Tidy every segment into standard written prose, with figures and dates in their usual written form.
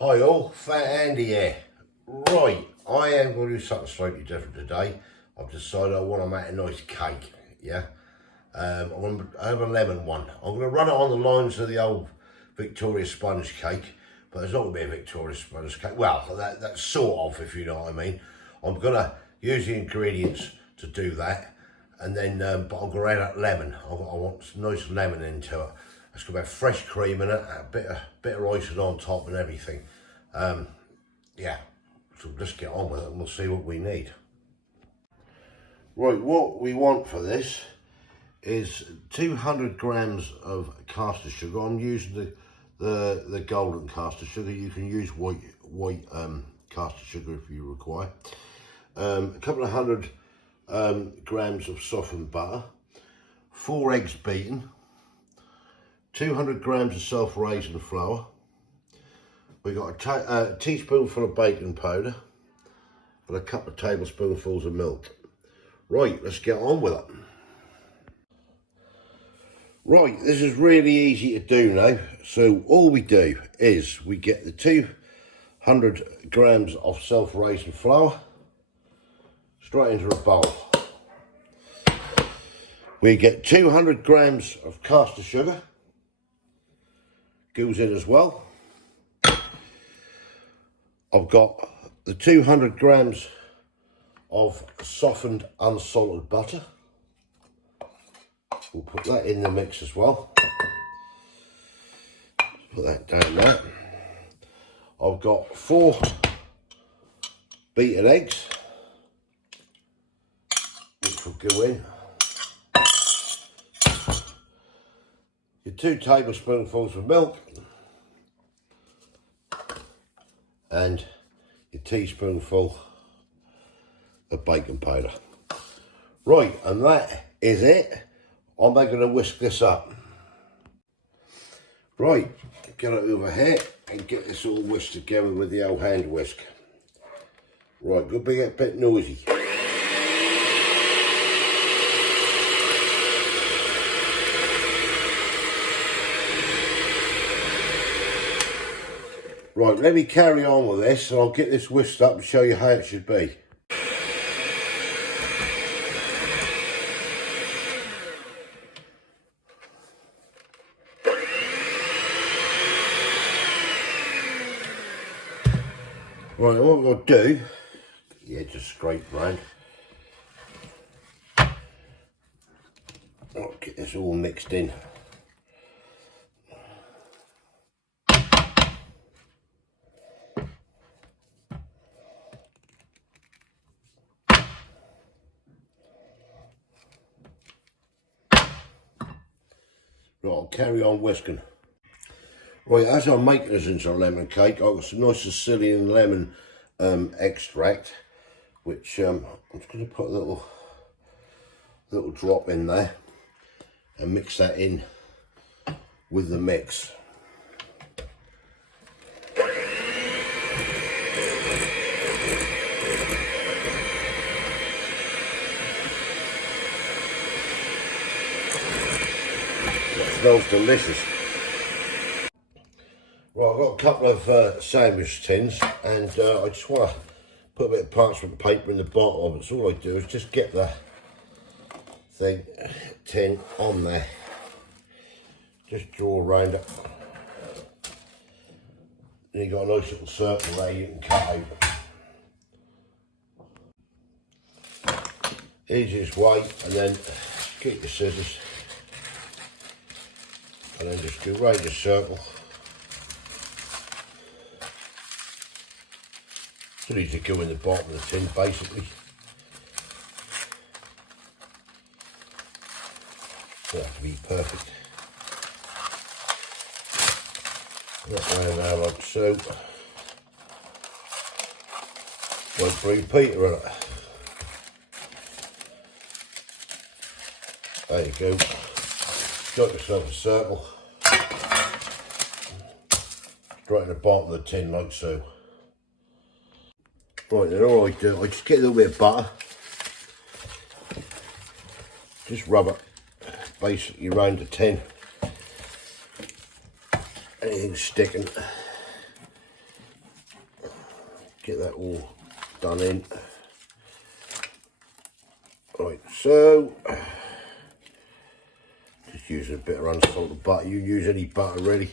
Hi all, Fat Andy here. Right, I am going to do something slightly different today. I've decided I want to make a nice cake, yeah? I'm going to have a lemon one. I'm going to run it on the lines of the old Victoria sponge cake, but it's not going to be a Victoria sponge cake. Well, that's sort of, if you know what I mean. I'm going to use the ingredients to do that, and then, but I'm going to add that lemon. I want some nice lemon into it. It's going to have fresh cream in it, a bit of icing on top and everything. Yeah, so let's get on with it and we'll see what we need. Right, what we want for this is 200 grams of caster sugar. I'm using the golden caster sugar. You can use white caster sugar if you require. A couple of hundred grams of softened butter, 4 eggs beaten, 200 grams of self-raising flour. We've got a teaspoonful of baking powder and a couple of tablespoonfuls of milk. Right, let's get on with it. Right, this is really easy to do now. So all we do is we get the 200 grams of self-raising flour straight into a bowl. We get 200 grams of caster sugar, goes in as well. I've got the 200 grams of softened unsalted butter. We'll put that in the mix as well. Put that down there. I've got 4 beaten eggs, which will go in. Your 2 tablespoonfuls of milk. And your teaspoonful of baking powder. Right, and that is it. I'm going to whisk this up. Right, get it over here and get this all whisked together with the old hand whisk. Right, could be a bit noisy. Right, let me carry on with this and I'll get this whisked up and show you how it should be. Right, what I'm going to do, yeah, just scrape round. I'll get this all mixed in. Right, I'll carry on whisking. Right, as I'm making this into a lemon cake, I've got some nice Sicilian lemon extract, which I'm just going to put a little drop in there and mix that in with the mix. It smells delicious. Right, I've got a couple of sandwich tins and I just want to put a bit of parchment paper in the bottom of it. So all I do is just get the tin on there. Just draw around it. Then you've got a nice little circle there you can cut out. Easiest way, and then get your scissors and then just go round the circle. So these to go in the bottom of the tin basically. Doesn't have to be perfect. That way now like so. Won't bring Peter in it. There you go. Got yourself a circle. Straight in the bottom of the tin like so. Right, then all I do, I just get a little bit of butter. Just rub it basically around the tin. Anything sticking. get that all done in. Right, so just using a bit of unsalted butter. You use any butter really,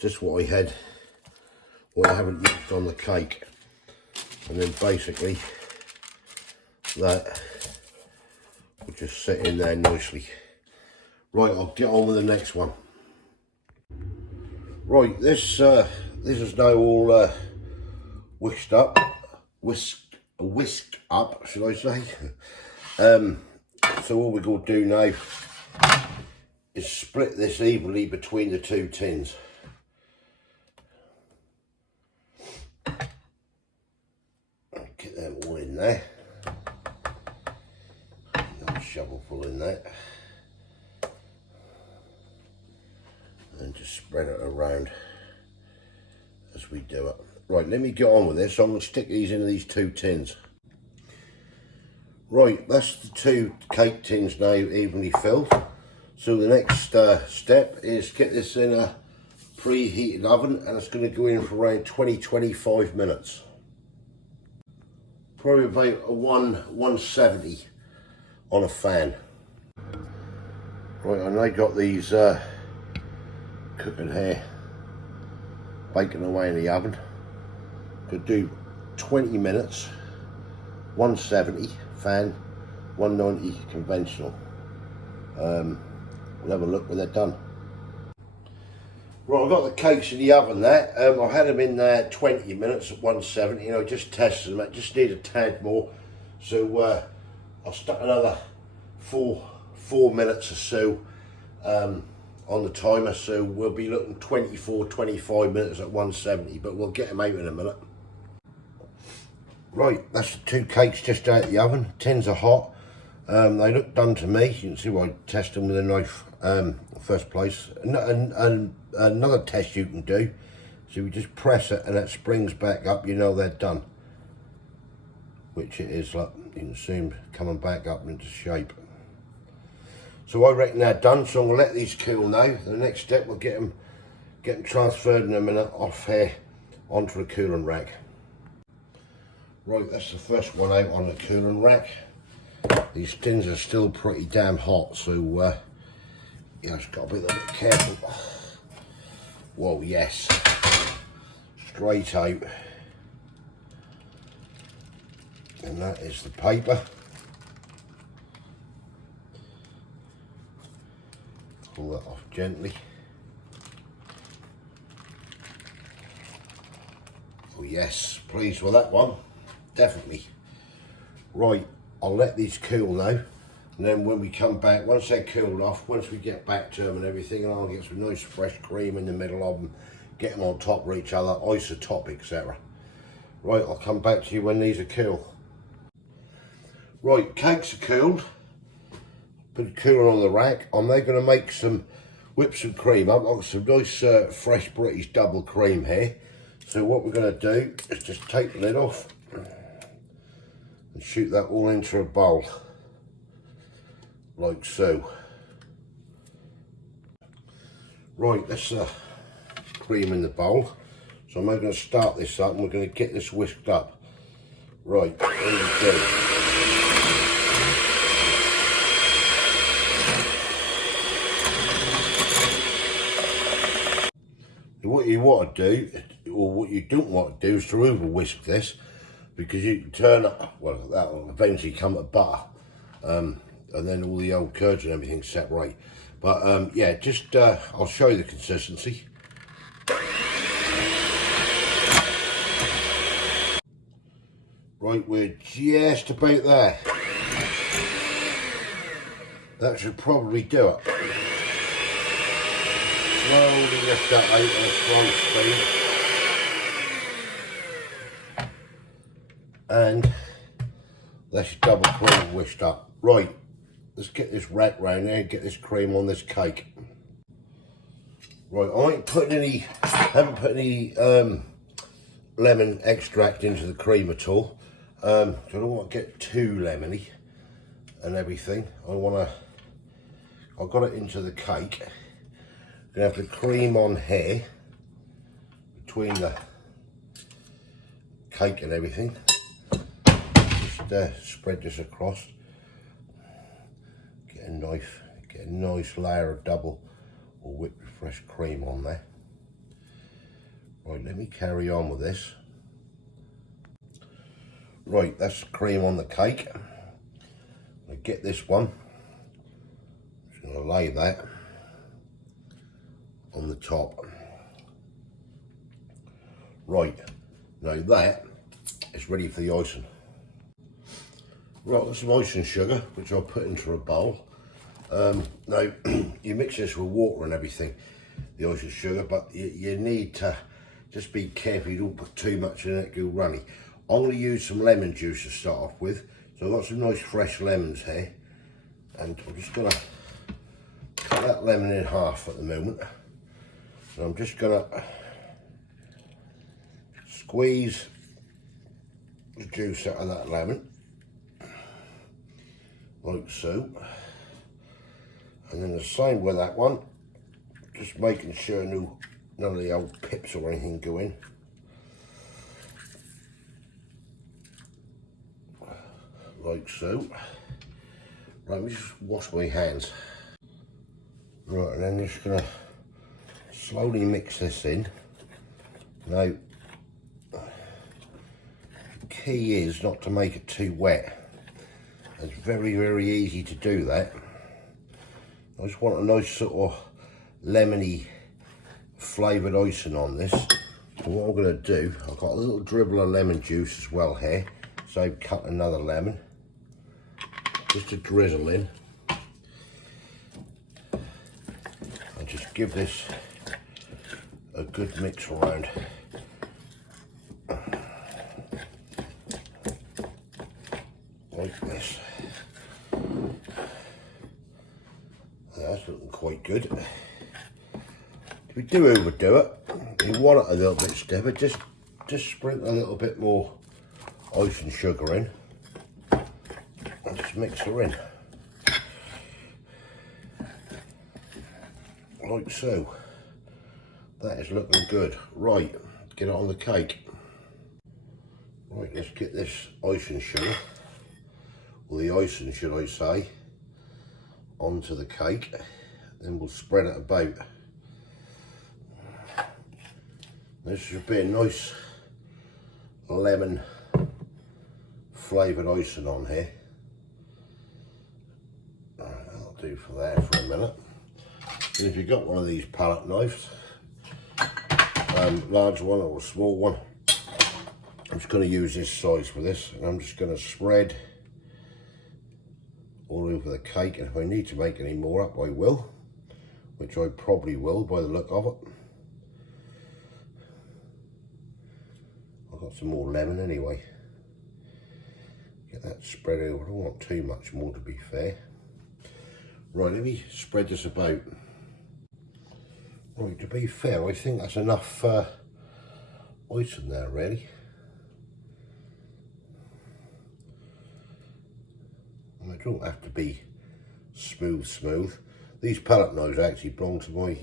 just what I had, what I haven't used on the cake. And then basically that will just sit in there nicely. Right, I'll get on with the next one. Right, this is now all whisked up, should I say? So all we're going to do now is split this evenly between the two tins. Get them all in there. Another shovelful in there. And just spread it around as we do it. Right, let me get on with this. So I'm going to stick these into these two tins. Right, that's the two cake tins now evenly filled. So the next step is get this in a preheated oven, and it's going to go in for around 20-25 minutes. Probably about a 170 on a fan. Right, and I got these cooking here, baking away in the oven. Could do 20 minutes, 170 fan, 190 conventional. We'll have a look when they're done. Right, I've got the cakes in the oven there. I had them in there 20 minutes at 170, you know, just tested them. I just need a tad more. So I'll stuck another four minutes or so on the timer. So we'll be looking 24-25 minutes at 170, but we'll get them out in a minute. Right, that's the two cakes just out of the oven. Tins are hot. They look done to me. You can see why I test them with a knife first place. And another test you can do, so we just press it and it springs back up, you know they're done. Which it is, like you can see them coming back up into shape. So I reckon they're done, so I'm going to let these cool now. The next step, we'll get them transferred in a minute off here onto the cooling rack. Right, that's the first one out on the cooling rack. These tins are still pretty damn hot, so yeah, just got to be a little bit careful. Whoa, yes, straight out. And that is the paper. Pull that off gently. Oh yes, pleased with that one, definitely. Right, I'll let these cool now, and then when we come back, once they're cooled off, once we get back to them and everything, I'll get some nice fresh cream in the middle of them, get them on top of each other, isotop, etc. Right, I'll come back to you when these are cool. Right, cakes are cooled. Put it cooler on the rack. I'm now going to whip some cream up. I've got some nice fresh British double cream here. So what we're going to do is just take the lid off and shoot that all into a bowl, like so. Right, that's cream in the bowl. So I'm now going to start this up and we're going to get this whisked up. Right, here we go. What you want to do, or what you don't want to do, is to over whisk this, because you can turn it, well, that will eventually come to butter, and then all the old curds and everything separate. But yeah, just I'll show you the consistency. Right, we're just about there. That should probably do it. Slowly lift that out on a strong speed. And that's your double cream whisked up. Right, let's get this rack round there and get this cream on this cake. Right, I haven't put any lemon extract into the cream at all. So I don't want to get too lemony and everything. I've got it into the cake. Gonna have the cream on here between the cake and everything. Just spread this across. Get a nice layer of double or whipped fresh cream on there. Right, let me carry on with this. Right, that's the cream on the cake. I get this one. I'm just going to lay that on the top. Right, now that is ready for the icing. Right, that's some icing sugar, which I'll put into a bowl. Now, you mix this with water and everything, the icing sugar, but you need to just be careful you don't put too much in it, go runny. I'm going to use some lemon juice to start off with. So I've got some nice fresh lemons here, and I'm just going to cut that lemon in half at the moment. And I'm just going to squeeze the juice out of that lemon, like so. And then the same with that one, just making sure none of the old pips or anything go in. Like so. Right, let me just wash my hands. Right, and then just gonna slowly mix this in. Now, the key is not to make it too wet. It's very, very easy to do that. I just want a nice sort of lemony flavoured icing on this. So what I'm going to do, I've got a little dribble of lemon juice as well here. So I've cut another lemon, just to drizzle in. And just give this a good mix around. Like this. That's looking quite good. If we do overdo it, you want it a little bit stiffer, just sprinkle a little bit more icing sugar in and just mix her in. Like so. That is looking good. Right, get it on the cake. Right, let's get this icing sugar, or the icing should I say, onto the cake. Then we'll spread it about. This should be a nice lemon flavoured icing on here. That'll do for there for a minute. And if you've got one of these palette knives, large one or a small one, I'm just going to use this size for this, and I'm just going to spread all over the cake, and if I need to make any more up I will, which I probably will by the look of it. I've got some more lemon anyway. Get that spread over. I don't want too much more, to be fair. Right, let me spread this about. Right, to be fair, I think that's enough icing there really. And it don't have to be smooth. These palette knives actually belong to my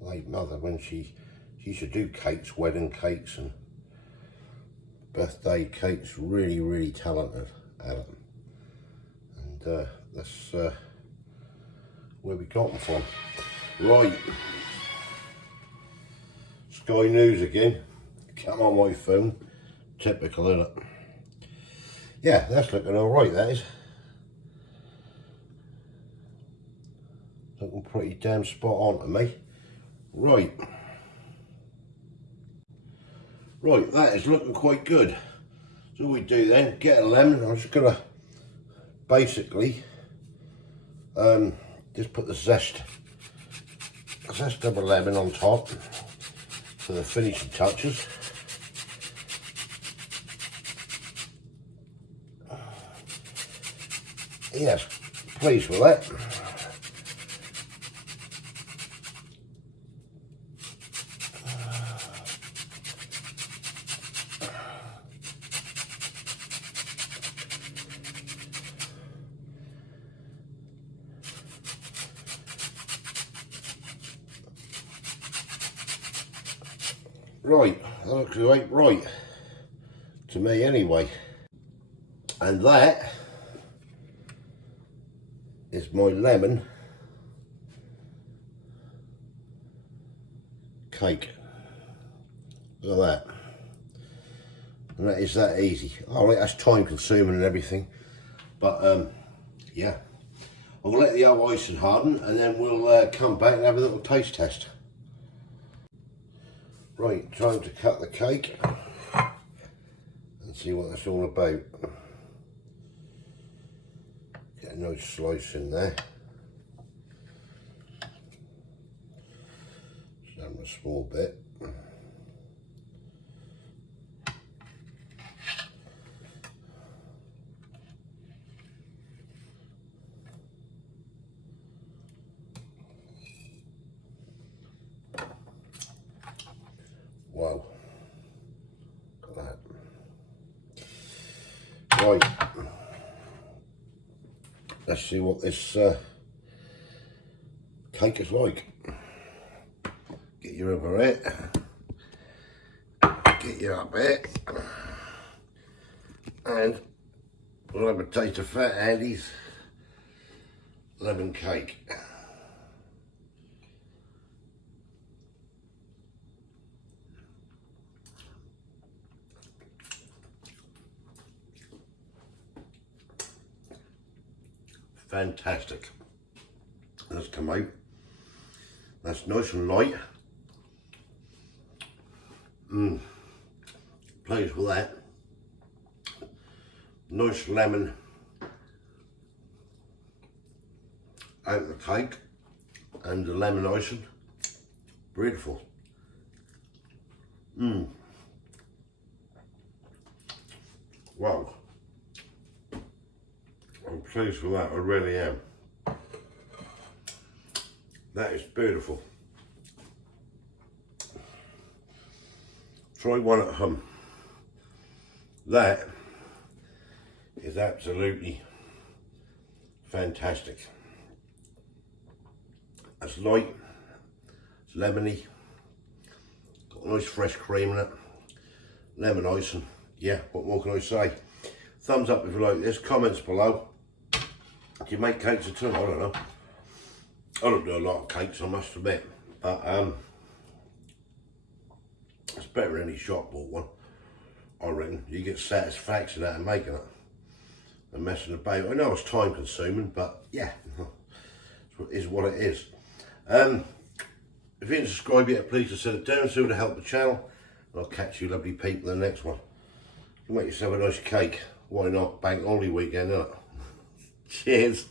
late mother when she used to do cakes, wedding cakes and birthday cakes. Really talented at it. And that's where we got them from. Right. Sky News again. Come on my phone. Typical, isn't it? Yeah, that's looking alright, that is. Looking pretty damn spot on to me. Right. Right, that is looking quite good. So what we do then, get a lemon. I'm just gonna basically just put the zest of a lemon on top for the finishing touches. Yes, pleased with that. Right, that looks right. to me anyway. And that is my lemon cake. Look at that. And that is that easy. Oh, that's time consuming and everything. But yeah. I'm going to let the old icing harden and then we'll come back and have a little taste test. Right, time to cut the cake and see what that's all about. Get a nice slice in there. Just having a small bit. Wow, look at that. Right, let's see what this cake is like. Get you over it, get you up it, and we'll have a taste of Fat Andy's lemon cake. Fantastic. That's come out. That's nice and light. Pleased with that. Nice lemon out of the cake and the lemon icing. Beautiful. Wow. I'm pleased with that, I really am. That is beautiful. Try one at home. That is absolutely fantastic. It's light, it's lemony, got a nice fresh cream in it, lemon icing. Yeah, what more can I say? Thumbs up if you like this, comments below. Do you make cakes at all? I don't know. I don't do a lot of cakes, I must admit, but it's better than any shop bought one, I reckon. You get satisfaction out of making it and messing about. I know it's time consuming, but yeah, it is what it is. If you didn't subscribe yet, please consider doing so to help the channel, and I'll catch you lovely people in the next one. You make yourself a nice cake, why not? Bank holiday weekend, innit? Cheers.